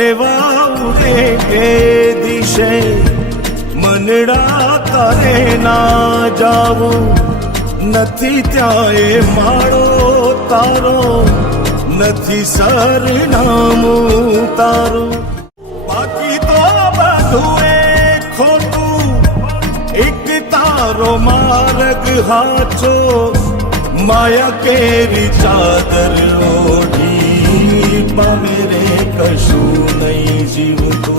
અરે વાઉરે કે દિશે મનડા તારે ના જાવું નથી, ત્યાં એ માળો તારો નથી, સરનામું તારું. બાકી તો બધું એ ખોટું, એક તારો માર્ગ હાચો. માયા કેરી ચાદર ઓઢી પામે રે કશું નહીં જીવતો.